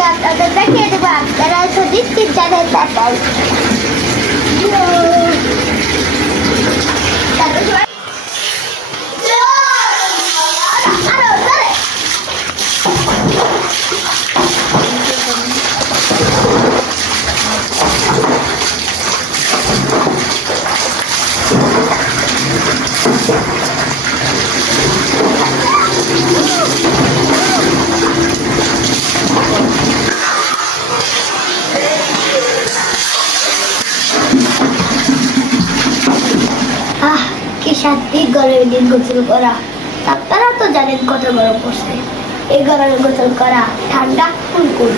আজকে আপনাদের দেখিয়ে দেবো আপনারা তো নিশ্চিত জানেন তাই কি শান্তি গরমের দিন গোসল করা আপনারা তো জানেন কত গরম পড়ছে এই গরমে গোসল করা ঠান্ডা কুলকুল